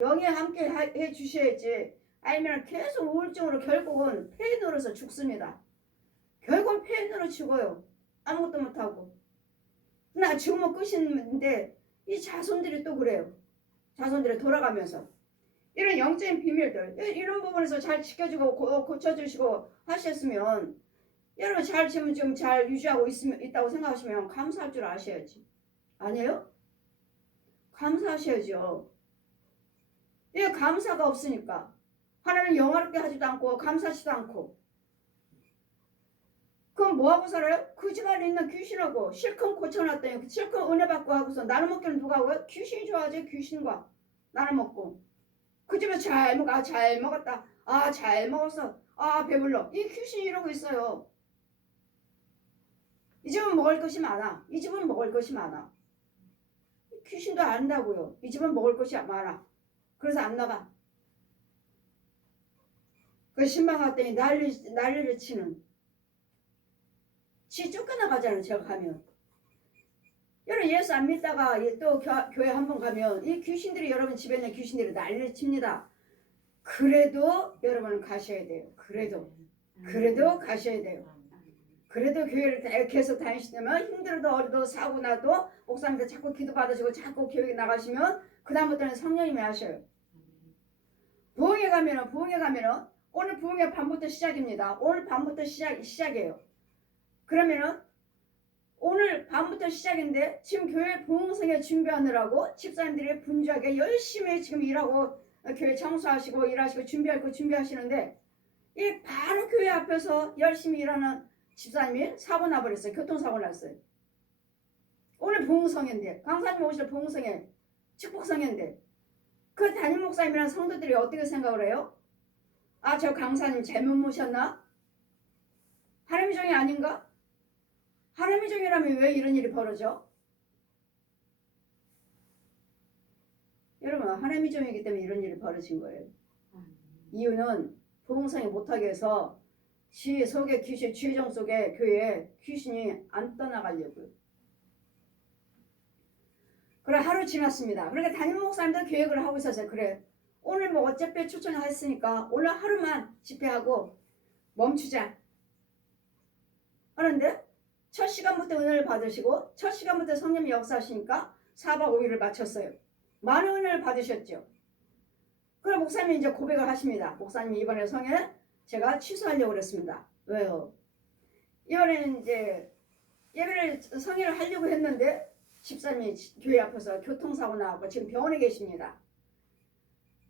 영에 함께 해 주셔야지. 아니면 계속 우울증으로 결국은 폐인으로서 죽습니다. 결국은 폐인으로 죽어요. 아무것도 못하고. 나 죽으면 끝인데 이 자손들이 또 그래요. 자손들이 돌아가면서. 이런 영적인 비밀들 이런 부분에서 잘 지켜주고 고쳐주시고 하셨으면 여러분 지금 좀 잘 유지하고 있다고 생각하시면 감사할 줄 아셔야지. 아니에요? 감사하셔야죠. 왜 감사가 없으니까 하나님 영화롭게 하지도 않고 감사하지도 않고 그럼 뭐하고 살아요? 그 집안에 있는 귀신하고 실컷 고쳐놨더니 실컷 은혜 받고 하고서 나눠 먹기는 누가 하고요? 귀신이 좋아하지. 귀신과 나눠 먹고 그 집에 잘 먹었다. 잘 먹었어. 배불러. 이 귀신이 이러고 있어요. 이 집은 먹을 것이 많아. 이 집은 먹을 것이 많아. 귀신도 안다고요. 이 집은 먹을 것이 많아. 그래서 안 나가. 그 신방 갔더니 난리를 치는. 지 쫓겨나가잖아요. 제가 가면. 여러분 예수 안 믿다가 또 교회 한번 가면 이 귀신들이 여러분 집에 있는 귀신들이 난리를 칩니다. 그래도 여러분은 가셔야 돼요. 그래도 가셔야 돼요. 그래도 교회를 계속 다니시면 힘들어도 어려도 사고 나도 목사님들 자꾸 기도 받으시고 자꾸 교회 나가시면 그 다음부터는 성령님이 하셔요. 부흥회 가면은 오늘 부흥회 밤부터 시작입니다. 오늘 밤부터 시작이에요. 그러면은 오늘 밤부터 시작인데 지금 교회 부흥성에 준비하느라고 집사님들이 분주하게 열심히 지금 일하고 교회 청소하시고 일하시고 준비하시는데 이 바로 교회 앞에서 열심히 일하는 집사님이 사고 나버렸어요. 교통사고 났어요. 오늘 부흥성인데 강사님 오실 부흥성에 축복성인데 그 담임 목사님이랑 성도들이 어떻게 생각을 해요? 저 강사님 잘못 모셨나? 하나님의 종이 아닌가? 하나님의 종이라면 왜 이런 일이 벌어져? 여러분 하나님의 종이기 때문에 이런 일이 벌어진 거예요. 이유는 부흥성이 못하게 해서 지 속에 귀신, 죄정 속에 교회에 귀신이 안 떠나가려고요. 그래 하루 지났습니다. 그러니까 담임 목사님도 계획을 하고 있었어요. 그래 오늘 뭐 어차피 초청했으니까 오늘 하루만 집회하고 멈추자 하는데 첫 시간부터 은혜를 받으시고 첫 시간부터 성령이 역사하시니까 4박 5일을 마쳤어요. 많은 은혜를 받으셨죠. 그럼 목사님이 이제 고백을 하십니다. 목사님 이번에 성회 제가 취소하려고 그랬습니다. 왜요? 이번에는 이제 예배를 성회를 하려고 했는데 집사님이 교회 앞에서 교통사고 나고 지금 병원에 계십니다.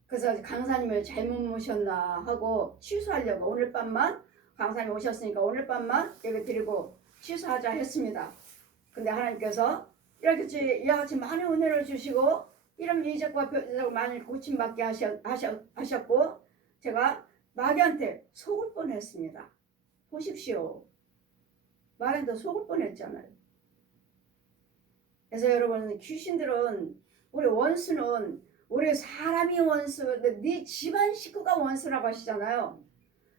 그래서 강사님을 잘못 모셨나 하고 취소하려고 오늘 밤만 강사님 오셨으니까 오늘 밤만 예배 드리고 취소하자 했습니다. 근데 하나님께서 이렇게 이와 같이 많은 은혜를 주시고 이런 이적과 표적을 많이 고침받게 하셨고 제가 마귀한테 속을 뻔했습니다. 보십시오. 마귀한테 속을 뻔했잖아요. 그래서 여러분 귀신들은 우리 사람이 원수, 네 집안 식구가 원수라고 하시잖아요.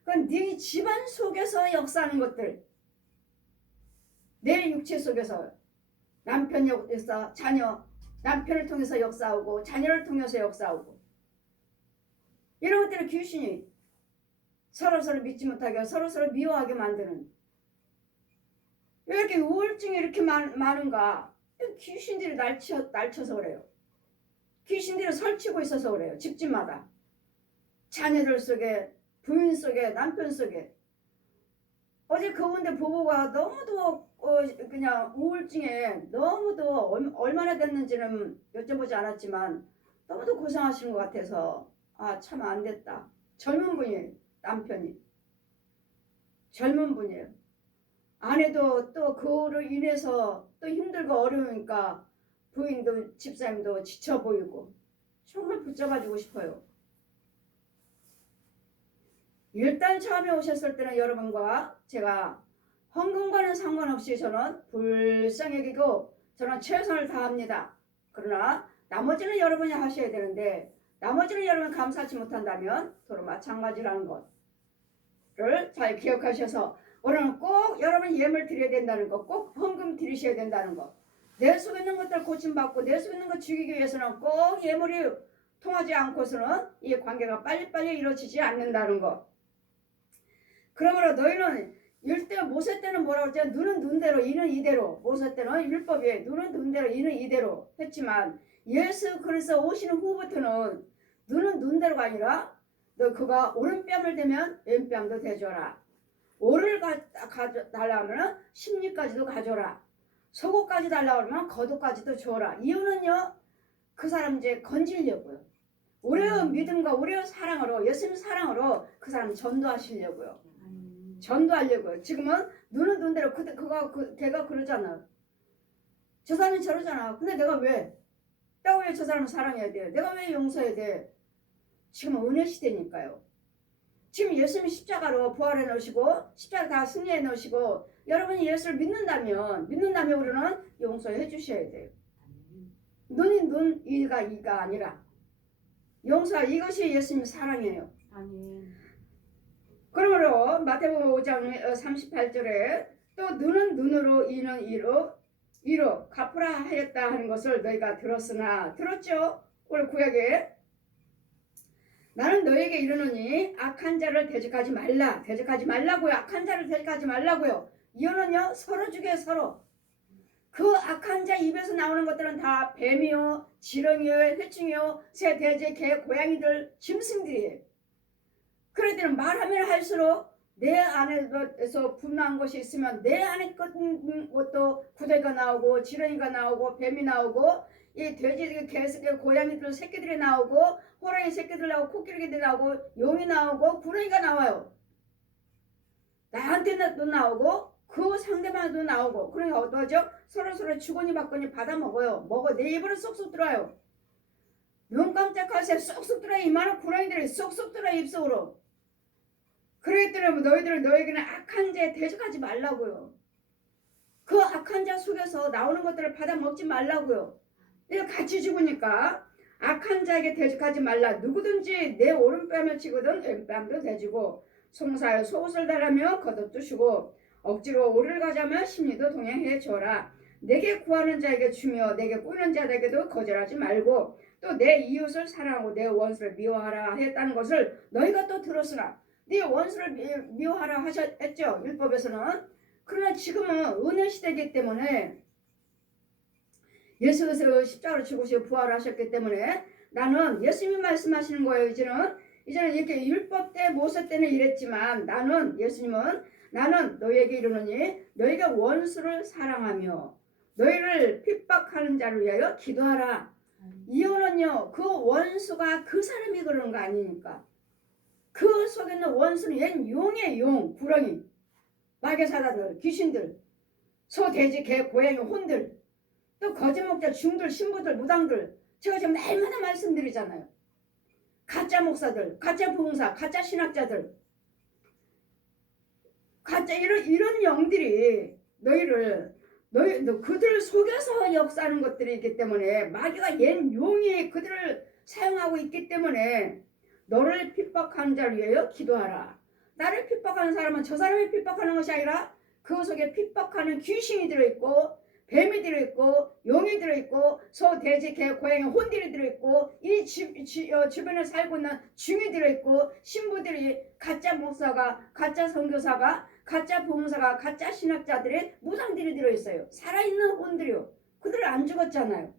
그건 네 집안 속에서 역사하는 것들 내 육체 속에서 남편이 역사, 남편을 통해서 역사하고 자녀를 통해서 역사하고 이런 것들은 귀신이 서로서로 믿지 못하게 하고 서로서로 미워하게 만드는 왜 이렇게 우울증이 이렇게 많은가? 귀신들이 날쳐서 그래요. 귀신들이 설치고 있어서 그래요. 집집마다 자녀들 속에 부인 속에 남편 속에 어제 그분들 부부가 너무도 그냥 우울증에 너무도 얼마나 됐는지는 여쭤보지 않았지만 너무도 고생하시는 것 같아서 참 안 됐다. 젊은 분이에요. 남편이 젊은 분이에요. 아내도 또 그거로 인해서 또 힘들고 어려우니까 부인도 집사님도 지쳐 보이고 정말 붙잡아주고 싶어요. 일단 처음에 오셨을 때는 여러분과 제가 헌금과는 상관없이 저는 불쌍히 여기고 저는 최선을 다합니다. 그러나 나머지는 여러분이 하셔야 되는데 나머지는 여러분 감사하지 못한다면 서로 마찬가지라는 것을 잘 기억하셔서 오늘은 꼭 여러분 예물 드려야 된다는 것, 꼭 헌금 드리셔야 된다는 것, 내 속에 있는 것들 고침받고 내 속에 있는 것 죽이기 위해서는 꼭 예물이 통하지 않고서는 이 관계가 빨리빨리 이루어지지 않는다는 거. 그러므로 너희는 일때 모세 때는 뭐라고 했죠? 눈은 눈대로 이는 이대로. 모세 때는 율법에 눈은 눈대로 이는 이대로 했지만 예수 그리스도 오시는 후부터는 눈은 눈대로가 아니라 너 그가 오른뺨을 대면 왼뺨도 대줘라. 오를 달라면 십리까지도 가져라. 속옷까지 달라고 하면 겉옷까지도 줘라. 이유는요, 그 사람 이제 건지려고요. 우리의 믿음과 우리의 사랑으로, 예수님 사랑으로 그 사람 전도하시려고요. 전도하려고요. 지금은 눈은 눈대로 걔가 그러잖아. 저 사람이 저러잖아. 근데 내가 왜 저 사람을 사랑해야 돼? 내가 왜 용서해야 돼? 지금은 은혜 시대니까요. 지금 예수님이 십자가로 부활해 놓으시고 십자가 다 승리해 놓으시고 여러분이 예수를 믿는다면 우리는 용서해 주셔야 돼요. 눈이 눈, 이가 이가 아니라 용서, 이것이 예수님 사랑이에요. 아멘. 그러므로 마태복음 5장 38절에 또 눈은 눈으로 이는 이로 갚으라 하였다 하는 것을 너희가 들었으나 들었죠? 우리 구약에 나는 너희에게 이르노니 악한 자를 대적하지 말라. 대적하지 말라고요. 악한 자를 대적하지 말라고요. 이유는요, 서로 죽여 서로. 그 악한 자 입에서 나오는 것들은 다 뱀이요, 지렁이요, 해충이요, 새, 돼지, 개, 고양이들, 짐승들이에요. 그럴 때는 말하면 할수록 내 안에서 분노한 것이 있으면 내 안에 것도 구더기가 나오고 지렁이가 나오고 뱀이 나오고 이 돼지, 개, 고양이들 새끼들이 나오고 호랑이 새끼들 나오고 코끼리들 나오고 용이 나오고 구렁이가 나와요. 나한테도 나오고 그 상대방도 나오고. 그러니까 어떠죠? 서로 주거니 받거니 받아 먹어요. 내 입으로 쏙쏙 들어요. 눈 깜짝할 새 쏙쏙 들어요. 이만한 구렁이들이 쏙쏙 들어요. 입속으로. 그러기 때문에 너희에게는 악한 자에 대적하지 말라고요. 그 악한 자 속에서 나오는 것들을 받아 먹지 말라고요. 이거 같이 죽으니까 악한 자에게 대적하지 말라. 누구든지 내 오른뺨을 치거든 왼뺨도 대주고 송사에 속옷을 달라며 겉옷도 주고 억지로 오를 가자며 심리도 동행해 줘라. 내게 구하는 자에게 주며 내게 꾸는 자에게도 거절하지 말고 또 내 이웃을 사랑하고 내 원수를 미워하라 했다는 것을 너희가 또 들었으나 네 원수를 미워하라 했죠. 율법에서는. 그러나 지금은 은혜 시대이기 때문에 예수께서 십자가로 죽으시고 부활하셨기 때문에 나는 예수님이 말씀하시는 거예요. 이제는 이렇게 율법 때 모세 때는 이랬지만 나는 너희에게 이르노니 너희가 원수를 사랑하며 너희를 핍박하는 자를 위하여 기도하라. 이유는요, 그 원수가 그 사람이 그러는 거 아니니까. 그 속에 있는 원수는 얘는 용이에요. 용, 구렁이, 마귀 사자들, 귀신들, 소, 돼지, 개, 고양이, 혼들, 또 거짓목자, 중들, 신부들, 무당들. 제가 지금 날마다 말씀드리잖아요. 가짜 목사들, 가짜 부흥사, 가짜 신학자들, 가짜 이런 영들이 그들 속에서 역사하는 것들이 있기 때문에 마귀가 옛 용이 그들을 사용하고 있기 때문에 너를 핍박하는 자를 위하여 기도하라. 나를 핍박하는 사람은 저 사람이 핍박하는 것이 아니라 그 속에 핍박하는 귀신이 들어있고 뱀이 들어있고 용이 들어있고 소, 돼지, 개, 고양이, 혼들이 들어있고 이 주변에 살고 있는 중이 들어있고 신부들이 가짜 목사가 가짜 선교사가 가짜 부흥사가 가짜 신학자들의 무당들이 들어있어요. 살아있는 혼들이요. 그들을 안 죽었잖아요.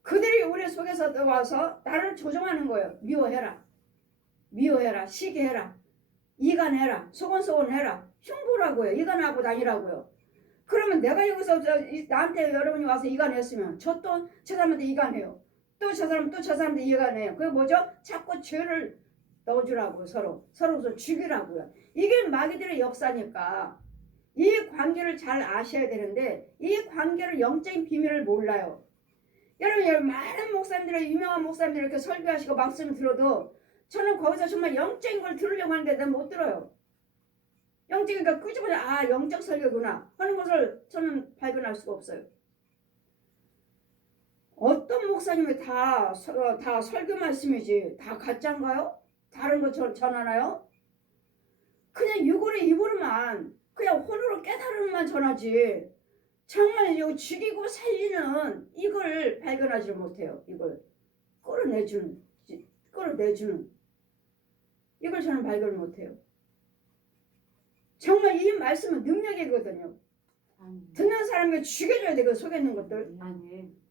그들이 우리 속에서 와서 나를 조종하는 거예요. 미워해라, 시기해라, 이간해라, 소곤소곤해라, 흉보라고요. 이간하고 다니라고요. 그러면 내가 여기서 나한테 여러분이 와서 이간했으면 저 사람한테 이간해요. 또 저 사람한테 이간해요. 그게 뭐죠? 자꾸 죄를 넣어주라고요. 서로 죽이라고요. 이게 마귀들의 역사니까 이 관계를 잘 아셔야 되는데 이 관계를 영적인 비밀을 몰라요. 여러분 많은 목사님들이 유명한 목사님들이 이렇게 설교하시고 말씀을 들어도 저는 거기서 정말 영적인 걸 들으려고 하는데 난 못 들어요. 영적이니까 끄집어내 영적 설교구나 하는 것을 저는 발견할 수가 없어요. 어떤 목사님이 다 설교 말씀이지 다 가짜인가요? 다른 거 전하나요? 그냥 입으로만 그냥 혼으로 깨달음만 전하지 정말 죽이고 살리는 이걸 발견하지 못해요. 이걸 끌어내주는 끌어내주는 이걸 저는 발견을 못해요. 정말 이 말씀은 능력이거든요. 듣는 사람에게 죽여줘야 되고 속에 있는 것들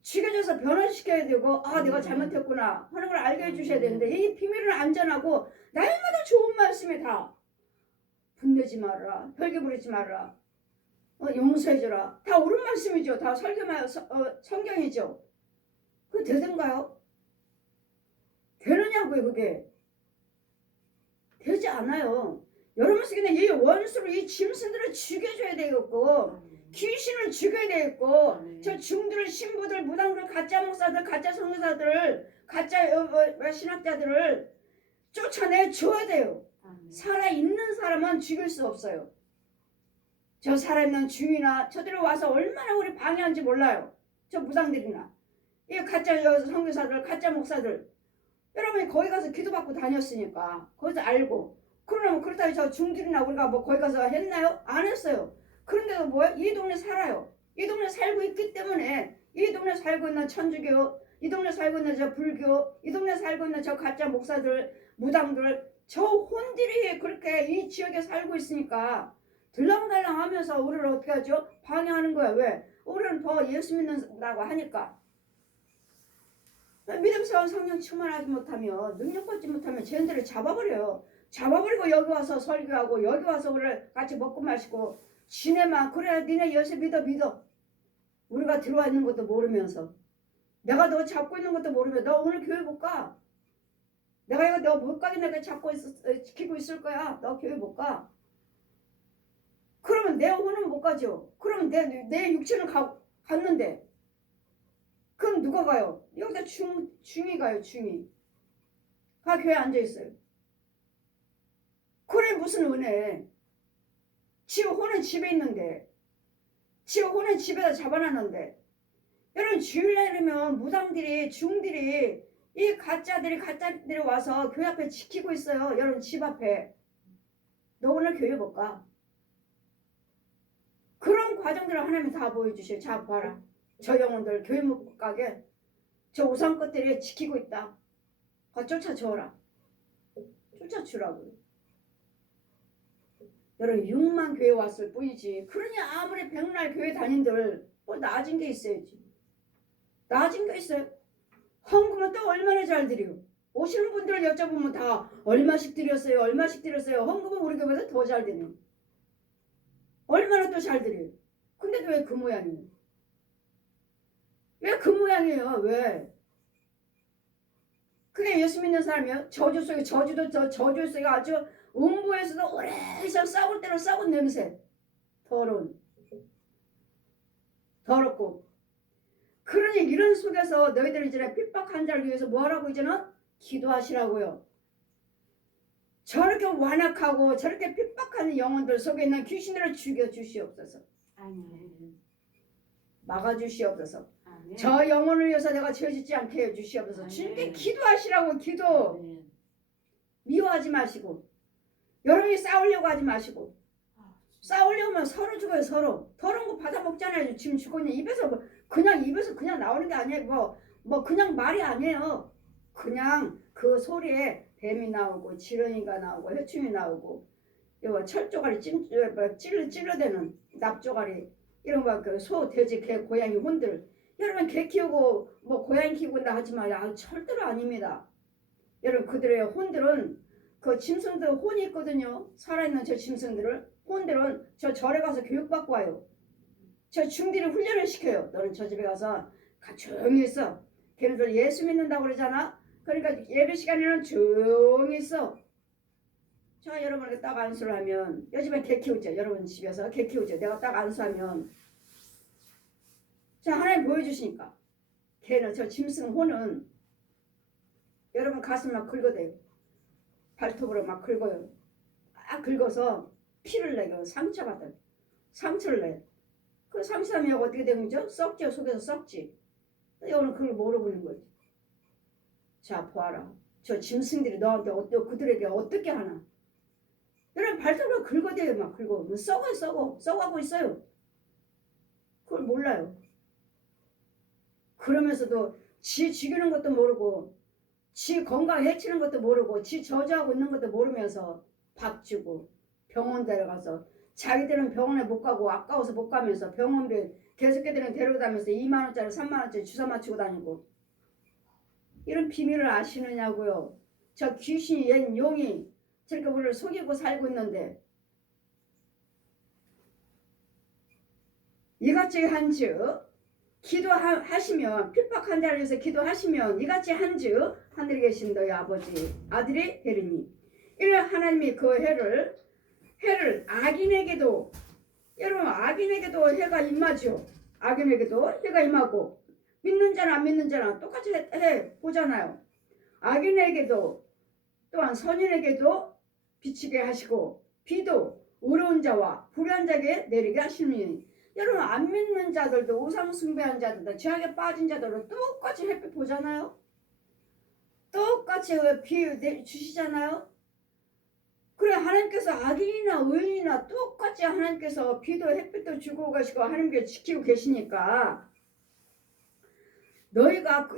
죽여줘서 변화시켜야 되고 내가 잘못했구나 하는 걸 알게 해주셔야 되는데 이 비밀은 안전하고 날마다 좋은 말씀이 다 분내지 말아라 혈기 부리지 말아라 용서해줘라 다 옳은 말씀이죠. 다 성경이죠. 그거 되던가요? 되느냐고요. 그게 되지 않아요. 여러분 속에는 이 원수를 이 짐승들을 죽여줘야 되겠고 귀신을 죽여야 되겠고 저 중들 신부들 무당들 가짜 목사들 가짜 선교사들을 가짜 신학자들을 쫓아내 줘야 돼요. 살아있는 사람은 죽일 수 없어요. 저 살아있는 중이나 저들이 와서 얼마나 우리 방해하는지 몰라요. 저 무당들이나 이 가짜 선교사들 가짜 목사들 여러분이 거기 가서 기도받고 다녔으니까 거기서 알고 그러면 그렇다고 저 중들이나 우리가 뭐 거기 가서 했나요? 안 했어요. 그런데도 뭐야? 이 동네 살아요. 이 동네 살고 있기 때문에 이 동네 살고 있는 천주교 이 동네 살고 있는 저 불교 이 동네 살고 있는 저 가짜 목사들 무당들 저 혼들이 그렇게 이 지역에 살고 있으니까 들랑달랑 하면서 우리를 어떻게 하죠? 방해하는 거야. 왜? 우리는 더 예수 믿는다고 하니까 믿음스러운 성령 충만하지 못하면 능력받지 못하면 쟤네들을 잡아버려요. 잡아버리고 여기 와서 설교하고 여기 와서 우리를 같이 먹고 마시고 지네만 그래 니네 예수 믿어 우리가 들어와 있는 것도 모르면서 내가 너 잡고 있는 것도 모르면서 너 오늘 교회 못 가. 내가 이거 너 못 가게 내가 지키고 있을 거야. 너 교회 못 가. 그러면 내 혼은 못 가죠. 그러면 내 육체는 갔는데 그럼 누가 가요? 여기다 중이 가요. 중이 가 교회에 앉아있어요. 그래 무슨 은혜. 지 혼은 집에 있는데 지 혼은 집에다 잡아놨는데 여러분 주일날이면 무당들이 중들이 이 가짜들이 와서 교회 앞에 지키고 있어요. 여러분 집 앞에. 너 오늘 교회 못 가. 그런 과정들을 하나님이 다 보여주셔요. 자 봐라. 저 영혼들 교회 못 가게 저 우상 것들이 지키고 있다. 쫓아줘라. 쫓아주라고요. 여러분 6만 교회 왔을 뿐이지. 그러니 아무리 백날 교회 다닌들 뭐 나아진 게 있어야지. 나아진 게 있어요. 헌금은 또 얼마나 잘 드려요. 오시는 분들 여쭤보면 다 얼마씩 드렸어요. 헌금은 우리 교회보다 더 잘 드려요. 얼마나 또 잘 드려요. 근데도 왜 그 모양이에요? 왜 그 모양이에요? 왜? 그게 예수 믿는 사람이요? 저주 속에 저주 속에 아주 음부에서도 오래 싸울 대로 싸운 냄새. 더럽고. 그러니 이런 속에서 너희들 이제 핍박한 자를 위해서 뭐하라고 이제는? 기도하시라고요. 저렇게 완악하고 저렇게 핍박하는 영혼들 속에 있는 귀신들을 죽여주시옵소서. 아멘. 막아주시옵소서. 아멘. 저 영혼을 위해서 내가 죄짓지 않게 해주시옵소서. 주님께 기도하시라고. 기도. 아멘. 미워하지 마시고 여러분이 싸우려고 하지 마시고 싸우려면 서로 죽어요. 서로 더러운 거 받아 먹잖아요. 지금 죽었냐. 입에서 그냥 나오는 게 아니에요. 뭐 그냥 말이 아니에요. 그냥 그 소리에 뱀이 나오고 지렁이가 나오고 해충이 나오고 철조가리 찔러대는 납조가리 이런 거 그 소 돼지 개 고양이 혼들 여러분 개 키우고 뭐 고양이 키우고 한다 하지 마요. 절대로 아닙니다. 여러분 그들의 혼들은 그 짐승들 혼이 있거든요. 살아있는 저 짐승들을 혼들은 저 절에 가서 교육받고 와요. 저 중들이 훈련을 시켜요. 너는 저 집에 가서 조용히 있어. 걔네들 예수 믿는다고 그러잖아. 그러니까 예배 시간에는 조용히 있어. 자 여러분에게 딱 안수를 하면 요즘에 개 키우죠. 여러분 집에서 개 키우죠. 내가 딱 안수하면 자 하나님 보여주시니까 걔는 저 짐승 혼은 여러분 가슴 막 긁어대요. 발톱으로 막 긁어요. 막 긁어서 피를 내요. 상처를 내. 그 상처하면 어떻게 되는 거죠? 썩죠. 속에서 썩지. 오늘 그걸 모르고는 거지. 자 보아라. 저 짐승들이 너한테 그들에게 어떻게 하나. 여러분 발톱으로 긁어대요. 막 긁어. 썩어가고 있어요. 그걸 몰라요. 그러면서도 지 죽이는 것도 모르고 지 건강 해치는 것도 모르고 지 저주하고 있는 것도 모르면서 밥 주고 병원 데려가서 자기들은 병원에 못 가고 아까워서 못 가면서 병원비 계속해들은 데리고 다니면서 2만 원짜리 3만 원짜리 주사 맞추고 다니고 이런 비밀을 아시느냐고요. 저 귀신이 옛 용이 저렇게 우리를 속이고 살고 있는데 이같이 한즉 기도하시면 핍박한 자를 위해서 기도하시면 이같이 한즉 하늘에 계신 너희 아버지 아들이 되리니 이를 하나님이 그 해를 악인에게도 여러분 악인에게도 해가 임하죠. 악인에게도 해가 임하고 믿는 자나 안 믿는 자나 똑같이 해 보잖아요. 악인에게도 또한 선인에게도 비치게 하시고 비도 의로운 자와 불의한 자에게 내리게 하시니 여러분 안 믿는 자들도 우상 숭배한 자들도 죄악에 빠진 자들도 똑같이 햇빛 보잖아요. 똑같이 비 주시잖아요. 그래 하나님께서 악인이나 의인이나 똑같이 하나님께서 비도 햇빛도 주고 가시고 하나님께 지키고 계시니까 너희가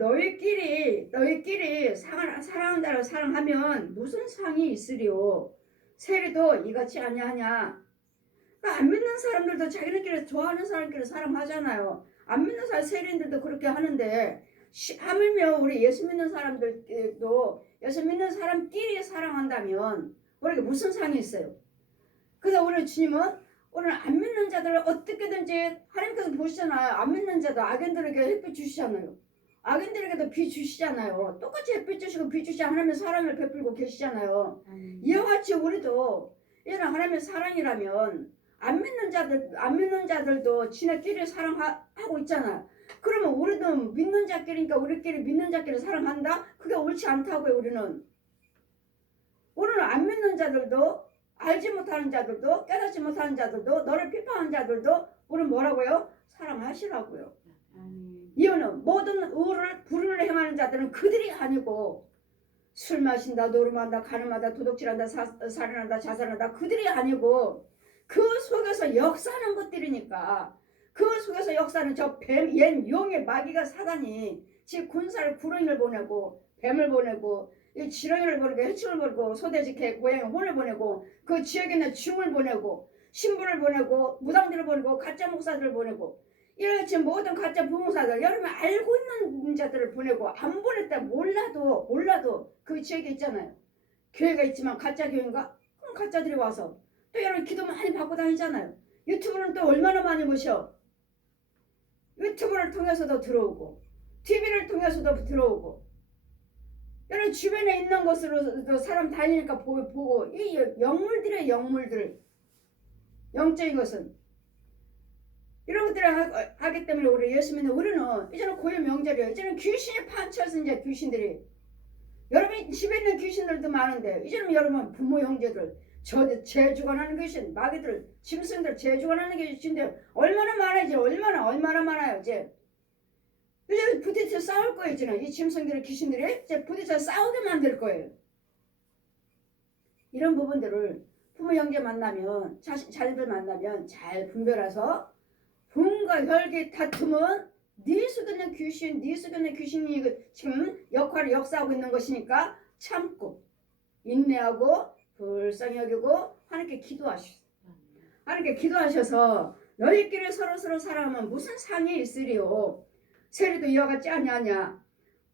너희끼리 사랑하는 자를 사랑하면 무슨 상이 있으리요. 세리도 이같이 아니하냐. 안 믿는 사람들도 자기네끼리 좋아하는 사람끼리 사랑하잖아요. 안 믿는 사람 세리인들도 그렇게 하는데 하물며 우리 예수 믿는 사람들도 예수 믿는 사람끼리 사랑한다면 우리에게 무슨 상이 있어요. 그래서 우리 주님은 오늘 안 믿는 자들을 어떻게든지 하나님께서 보시잖아요. 안 믿는 자들 악인들에게 햇빛 주시잖아요. 악인들에게도 비 주시잖아요. 똑같이 햇빛 주시고 비 주시 하나님의 사랑을 베풀고 계시잖아요. 이와 같이 우리도 이런 하나님의 사랑이라면 안 믿는 자들도 지네끼리 사랑하고 있잖아요. 그러면 우리도 믿는 자끼리니까 우리끼리 믿는 자끼리 사랑한다? 그게 옳지 않다고요. 우리는 안 믿는 자들도 알지 못하는 자들도 깨닫지 못하는 자들도 너를 비판하는 자들도 우리는 뭐라고요? 사랑하시라고요. 이유는 모든 불의를 행하는 자들은 그들이 아니고 술 마신다, 노름한다, 가늠하다, 도둑질한다, 살인한다, 자살한다 그들이 아니고 그 속에서 역사하는 것들이니까 그 속에서 역사는 저 뱀, 옛 용의 마귀가 사단이 지 군사를 구렁이를 보내고 뱀을 보내고 이 지렁이를 보내고 해충을 보내고 소돼지개 고양이 혼을 보내고 그 지역에 있는 중을 보내고 신부를 보내고 무당들을 보내고 가짜 목사들을 보내고 이렇게 모든 가짜 부흥사들 여러분 알고 있는 자들을 보내고 안 보냈다 몰라도 그 지역에 있잖아요. 교회가 있지만 가짜 교회인가? 그럼 가짜들이 와서 또 여러분 기도 많이 받고 다니잖아요. 유튜브는 또 얼마나 많이 보셔. 유튜브를 통해서도 들어오고 TV를 통해서도 들어오고 여러분 주변에 있는 것으로도 사람 다니니까 보고 이 영물들의 영물들 영적인 것은 이런 것들을 하기 때문에 우리 예수 믿는 우리는 이제는 고유 명절이에요. 이제는 귀신이 판쳐서 이제 귀신들이 여러분 집에 있는 귀신들도 많은데 이제는 여러분 부모 형제들 재주관하는 귀신 마귀들 짐승들 재주관하는 귀신들 얼마나 많아요. 이제 얼마나 많아요. 이제 부딪혀 싸울 거예요. 이제는 이 짐승들의 귀신들이 이제 부딪혀 싸우게 만들 거예요. 이런 부분들을 부모 형제 만나면 자녀들 만나면 잘 분별해서 분과 혈기 다툼은 네 속에 있는 귀신이 지금 역사하고 있는 것이니까 참고 인내하고 불쌍히 여기고 하나님께 기도하셔서 너희끼리 서로 사랑하면 무슨 상이 있으리요. 세리도 이와 같지 아니하냐.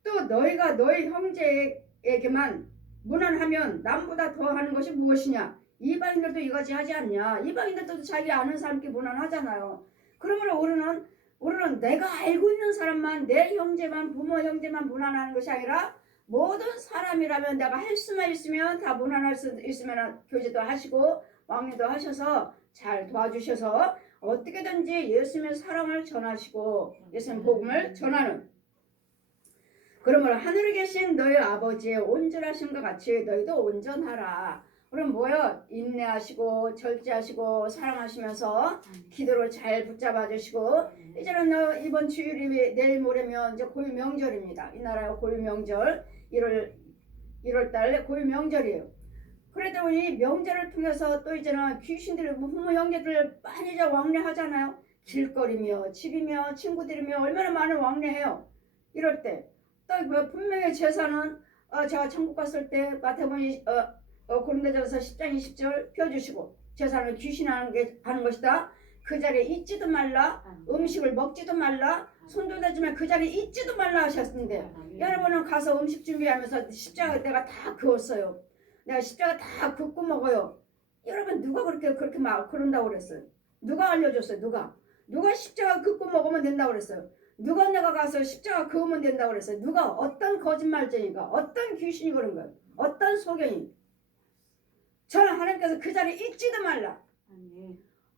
또 너희가 너희 형제에게만 무난하면 남보다 더하는 것이 무엇이냐. 이방인들도 이같이 하지 않냐. 이방인들도 자기 아는 사람께 무난하잖아요. 그러므로 우리는 내가 알고 있는 사람만 내 형제만 부모 형제만 무난하는 것이 아니라 모든 사람이라면 내가 할 수만 있으면 다 무난할 수 있으면 교제도 하시고 왕래도 하셔서 잘 도와주셔서 어떻게든지 예수님의 사랑을 전하시고 예수님 복음을 전하는 그러므로 하늘에 계신 너희 아버지의 온전하심과 같이 너희도 온전하라. 그럼 뭐요? 인내하시고 절제하시고 사랑하시면서 기도를 잘 붙잡아 주시고 이제는 이번 주일이 내일 모레면 이제 고유 명절입니다. 이 나라의 고유 명절 1월달 고유 명절이에요. 그래도 이 명절을 통해서 또 이제는 귀신들 부모 형제들 많이 이제 왕래하잖아요. 길거리며 집이며 친구들이며 얼마나 많은 왕래해요. 이럴 때 또 분명히 제사는 제가 천국 갔을 때 마태복음 고린도전서 10장 20절 펴주시고 제사는 귀신이 하는 것이다. 그 자리에 있지도 말라. 음식을 먹지도 말라. 손도 대지만 그 자리에 있지도 말라 하셨는데 여러분은 가서 음식 준비하면서 십자가 내가 다 그었어요. 내가 십자가 다 긋고 먹어요. 여러분 누가 그렇게 막 그런다고 그랬어요? 누가 알려줬어요? 누가 십자가 긋고 먹으면 된다고 그랬어요? 누가 내가 가서 십자가 그으면 된다고 그랬어요? 누가 어떤 거짓말쟁이가 어떤 귀신이 그런 거예요? 어떤 소견이? 저는 하나님께서 그 자리에 있지도 말라.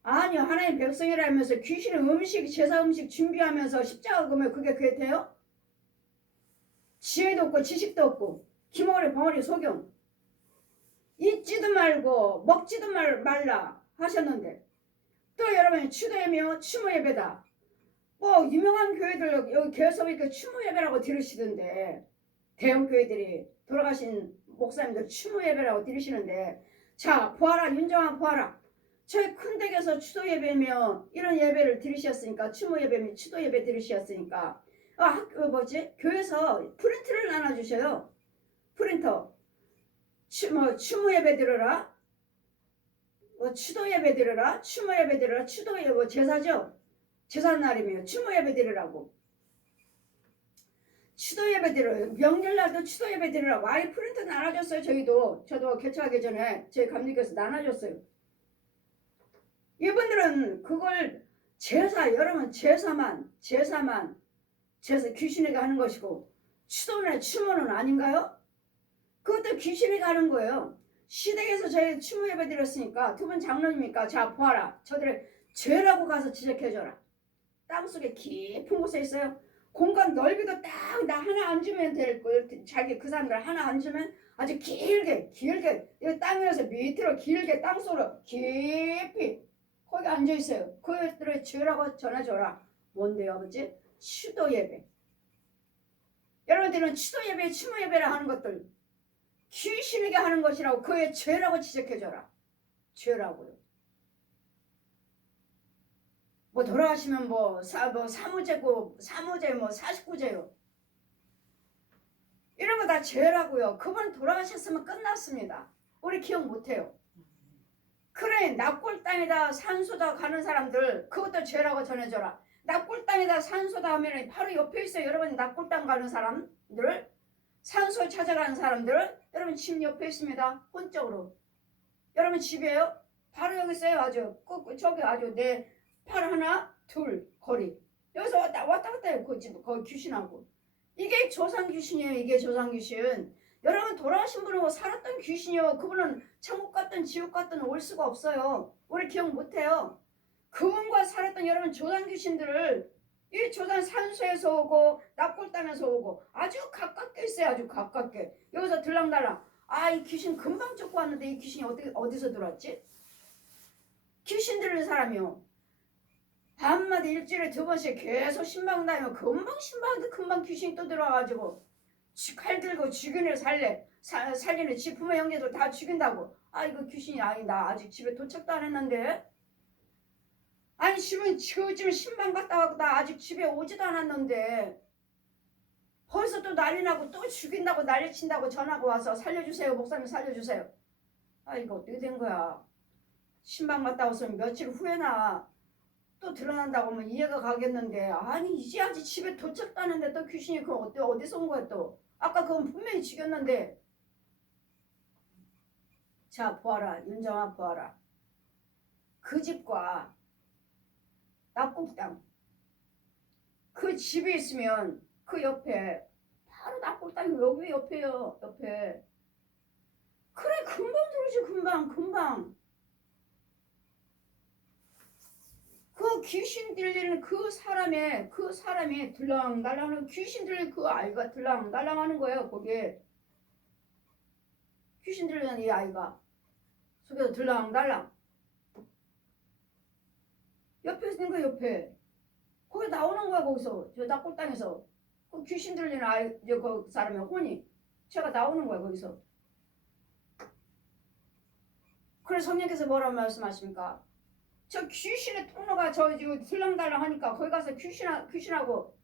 아니요, 하나님 백성이라면서 귀신의 제사 음식 준비하면서 십자가 그으면 그게 돼요? 지혜도 없고 지식도 없고 기머리 벙어리 소경 있지도 말고 먹지도 말라 하셨는데 또 여러분이 추도예며 추모예배다. 뭐 유명한 교회들 여기 교회에서 추모예배라고 들으시던데 대형 교회들이 돌아가신 목사님들 추모예배라고 들으시는데 자 보아라 윤정아 보아라 저희 큰 댁에서 추도예배며 이런 예배를 들으셨으니까 추모예배며 추도예배 들으셨으니까 교회에서 프린트를 나눠주셔요. 프린터 추모예배 들으라 추도예배 들으라 추모예배 들으라 추도예배 제사죠. 제사날이며 추모예배 드리라고 추도예배 드려요. 명절날도 추도예배 드리라고 아예 프린트 나눠줬어요. 저도 개척하기 전에 저희 감독님께서 나눠줬어요. 이분들은 그걸 여러분 제사 귀신에게 하는 것이고 추도나 추모는 아닌가요? 그것도 귀신에게 하는 거예요. 시댁에서 저희 추모예배 드렸으니까 두 분 장로님이니까 자 보아라 저들의 죄라고 가서 지적해줘라. 땅속에 깊은 곳에 있어요. 공간 넓이도 딱 나 하나 앉으면 될 거예요. 자기 그 사람들 하나 앉으면 아주 길게 이 땅에서 밑으로 길게 땅속으로 깊이 거기 앉아있어요. 그들의 죄라고 전해줘라. 뭔데요 아버지? 추도예배. 여러분들은 추도예배 추모예배라 하는 것들 귀신에게 하는 것이라고 그의 죄라고 지적해줘라. 죄라고요. 뭐 돌아가시면 사무제고 사무제 49제요. 이런 거 다 죄라고요. 그분 돌아가셨으면 끝났습니다. 우리 기억 못해요. 그래 납골 땅에다 산소다 가는 사람들 그것도 죄라고 전해줘라. 납골 땅에다 산소다 하면 바로 옆에 있어요. 여러분 납골 땅 가는 사람들 산소 찾아가는 사람들 여러분 집 옆에 있습니다. 혼적으로 여러분 집이에요. 바로 여기 있어요. 아주 저기 아주 내 팔 하나 둘 거리 여기서 왔다 갔다 해요. 그 귀신하고 이게 조상 귀신이에요. 이게 조상 귀신. 여러분 돌아가신 분은 살았던 귀신이요. 그분은 천국 갔든 지옥 갔든 올 수가 없어요. 우리 기억 못해요. 그분과 살았던 여러분 조상 귀신들을 이 조상 산소에서 오고 납골 땅에서 오고 아주 가깝게 있어요. 아주 가깝게 여기서 들랑달랑 이 귀신 금방 쫓고 왔는데 이 귀신이 어디서 들어왔지? 귀신 들리는 사람이요. 밤마다 일주일에 2번씩 계속 신방 다니면 금방 귀신이 또 들어와가지고 칼 들고 죽이는 살리는 지 부모 형제들 다 죽인다고. 이거 귀신이 나 아직 집에 도착도 안 했는데. 아니 지금 신방 갔다 왔고 나 아직 집에 오지도 않았는데 벌써 또 난리 나고 또 죽인다고 난리친다고 전화가 와서 살려주세요. 목사님 살려주세요. 이거 어떻게 된 거야. 신방 갔다 왔으면 며칠 후에나 또 드러난다고 하면 이해가 가겠는데 아니 이제 아직 집에 도착도 하는데 또 귀신이 그럼 어디서 온 거야 또. 아까 그건 분명히 죽였는데. 자 보아라 윤정아 보아라. 그 집과 납골 땅 그 집이 있으면 그 옆에 바로 납골 땅이 여기 옆에요. 옆에. 그래 금방 들어오지 금방. 그 귀신 들리는 그 사람이 들랑달랑하는 귀신 들리는 그 아이가 들랑달랑하는 거예요. 거기에 귀신 들리는 이 아이가 속에서 들랑달랑 옆에 있는 거 옆에 거기 나오는 거야. 거기서 저 납골 땅에서 그 귀신 들리는 아이 그 사람의 혼이 제가 나오는 거야. 거기서. 그래서 성령께서 뭐라고 말씀하십니까? 저 귀신의 통로가 저 지금 들랑달랑 하니까 거기 가서 귀신하고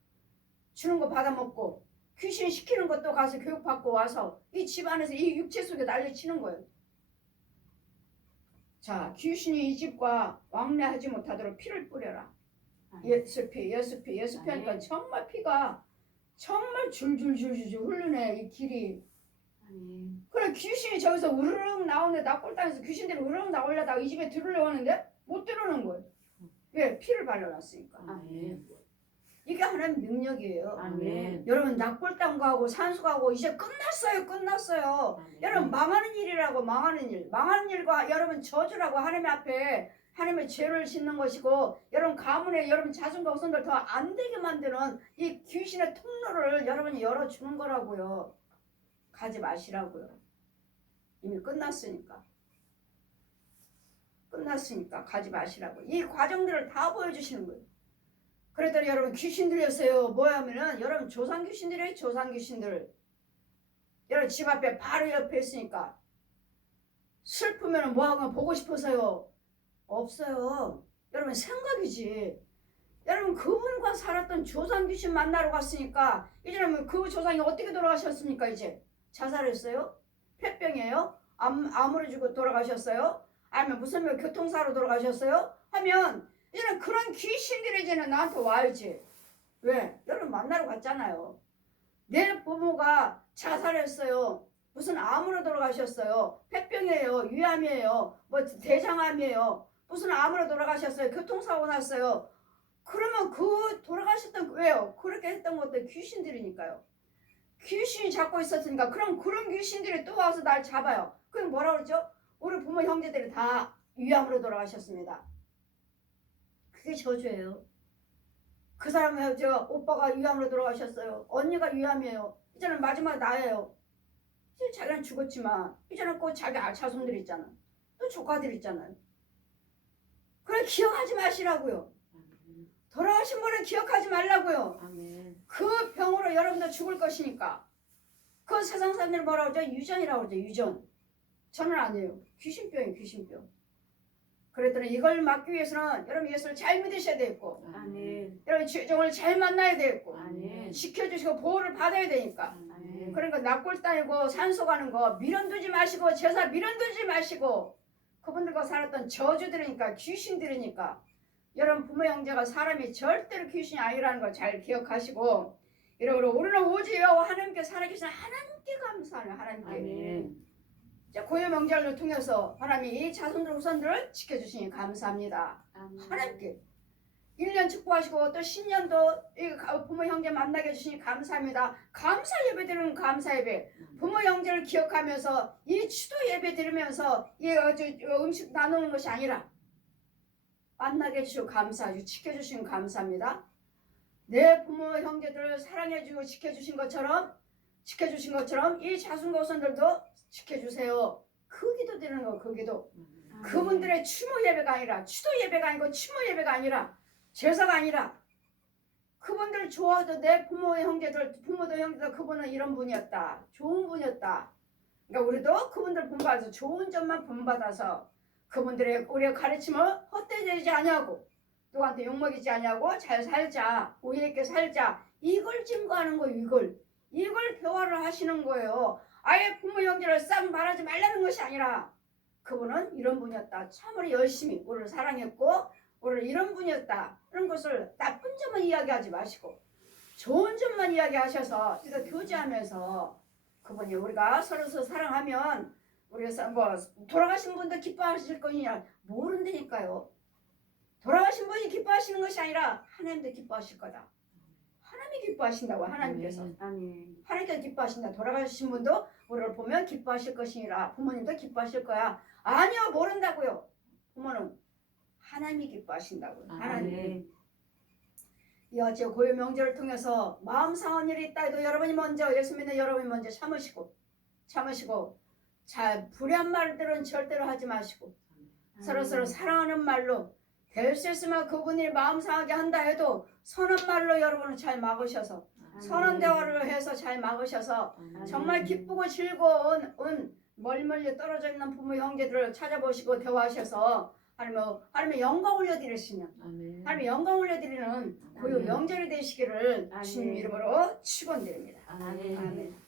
주는 거 받아먹고 귀신 시키는 것도 가서 교육받고 와서 이 집안에서 이 육체 속에 난리치는 거예요. 자, 귀신이 이 집과 왕래하지 못하도록 피를 뿌려라. 예수피 하니까 정말 피가 정말 줄줄줄줄 흐르네, 이 길이. 그래, 귀신이 저기서 우르륵 나오는데, 낙골당에서 귀신들이 우르륵 나오려다가 이 집에 들어오려고 하는데 못 들어오는 거예요. 왜? 피를 발라놨으니까. 이게 하나님 능력이에요. 아멘. 여러분, 낙골당 가고 산소 가고 이제 끝났어요. 여러분, 망하는 일이라고. 망하는 일과 여러분 저주라고. 하나님 앞에 하나님의 죄를 짓는 것이고, 여러분 가문에 여러분 자손과 후손들 더 안 되게 만드는 이 귀신의 통로를 여러분이 열어주는 거라고요. 가지 마시라고요. 이미 끝났으니까 가지 마시라고. 이 과정들을 다 보여주시는 거예요. 그랬더니 여러분, 귀신 들렸어요. 뭐야 하면은 여러분 조상 귀신들이에요. 조상 귀신들. 여러분 집 앞에 바로 옆에 있으니까. 슬프면은 뭐하고 보고 싶어서요. 없어요. 여러분 생각이지. 여러분 그분과 살았던 조상 귀신 만나러 갔으니까 이제는 그 조상이 어떻게 돌아가셨습니까? 이제 자살했어요? 폐병이에요? 암으로 죽고 돌아가셨어요? 아니면 무슨 교통사로 돌아가셨어요? 하면 이제는 그런 귀신들이 이제는 나한테 와야지. 왜? 여러분 만나러 갔잖아요. 내 부모가 자살했어요. 무슨 암으로 돌아가셨어요. 폐병이에요. 위암이에요. 뭐 대장암이에요. 무슨 암으로 돌아가셨어요. 교통사고 났어요. 그러면 그 돌아가셨던 왜요? 그렇게 했던 것도 귀신들이니까요. 귀신이 잡고 있었으니까 그럼 그런 귀신들이 또 와서 날 잡아요. 그럼 뭐라 그러죠? 우리 부모 형제들이 다 위암으로 돌아가셨습니다. 그게 저주예요. 그 사람의 오빠가 위암으로 돌아가셨어요. 언니가 위암이에요. 이제는 마지막 나예요. 이제 자기는 죽었지만 이제는 꼭 자기 자손들 있잖아. 또 조카들 있잖아요. 그래 기억하지 마시라고요. 돌아가신 분은 기억하지 말라고요. 그 병으로 여러분도 죽을 것이니까. 그 세상 사람들이 뭐라고 그러죠? 유전이라고 그러죠. 유전. 저는 아니에요. 귀신병이에요. 귀신병. 그랬더니 이걸 막기 위해서는 여러분 예수를 잘 믿으셔야 되겠고, 여러분 죄종을 잘 만나야 되겠고, 지켜주시고 보호를 받아야 되니까. 그러니까 낙골당이고 산소 가는 거 밀어두지 마시고, 제사 밀어두지 마시고, 그분들과 살았던 저주들이니까, 귀신들이니까. 여러분 부모 형제가 사람이 절대로 귀신이 아니라는 걸 잘 기억하시고, 여러분 우리는 오직 여호와 하나님께 살아계신 하나님께 감사하는 하나님께. 자, 고유 명절을 통해서 하나님이 이 자손들 후손들을 지켜주시니 감사합니다. 하나님께 1년 축복하시고 또 신년도 부모 형제 만나게 해주시니 감사합니다. 감사 예배 드리는 감사 예배, 부모 형제를 기억하면서 이 추도 예배 드리면서 이 음식 나누는 것이 아니라 만나게 해주시고 감사하고 지켜주시니 감사합니다. 내 부모 형제들을 사랑해주고 지켜주신 것처럼 이 자손과 후손들도 지켜주세요. 그 기도 드리는 거, 그 기도. 그분들의 추모 예배가 아니라, 추도 예배가 아니고 추모 예배가 아니라, 제사가 아니라, 그분들 좋아도 내 부모의 형제들, 부모도 형제들, 그분은 이런 분이었다. 좋은 분이었다. 그러니까 우리도 그분들 본받아서 좋은 점만 본받아서 그분들의 우리의 가르침을 헛되지 아니하고 누구한테 욕먹이지 아니하고 잘 살자, 우애 있게 살자. 이걸 증거하는 거예요. 이걸 대화를 하시는 거예요. 아예 부모 형제를 싹 말하지 말라는 것이 아니라 그분은 이런 분이었다. 참으로 열심히 우리를 사랑했고 우리를 이런 분이었다. 그런 것을 나쁜 점만 이야기하지 마시고 좋은 점만 이야기하셔서 이거 교제하면서 그분이 우리가 서로 사랑하면 우리가 뭐 돌아가신 분도 기뻐하실 거냐 모른다니까요. 돌아가신 분이 기뻐하시는 것이 아니라 하나님도 기뻐하실 거다. 하나님이 기뻐하신다고. 하나님께서 하나님께서 기뻐하신다. 돌아가신 분도 우리를 보면 기뻐하실 것이니라. 부모님도 기뻐하실 거야. 아니요, 모른다고요. 부모는 하나님이 기뻐하신다고요. 하나님. 이 어제 고유 명절을 통해서 마음 상한 일이 있다 해도 여러분이 먼저 예수 믿는 여러분이 먼저 참으시고 잘 불의한 말들은 절대로 하지 마시고 서로 사랑하는 말로 될 수 있으면 그분이 마음 상하게 한다 해도 선한 말로 여러분을 잘 막으셔서 선한 대화를 해서 잘 막으셔서 정말 기쁘고 즐거운 멀리 떨어져 있는 부모 형제들을 찾아보시고 대화하셔서 하나님의 영광 올려드리시면 아멘. 하나님의 영광 올려드리는 그 아멘. 명절이 되시기를 아멘. 주님 이름으로 축원드립니다. 아멘. 아멘.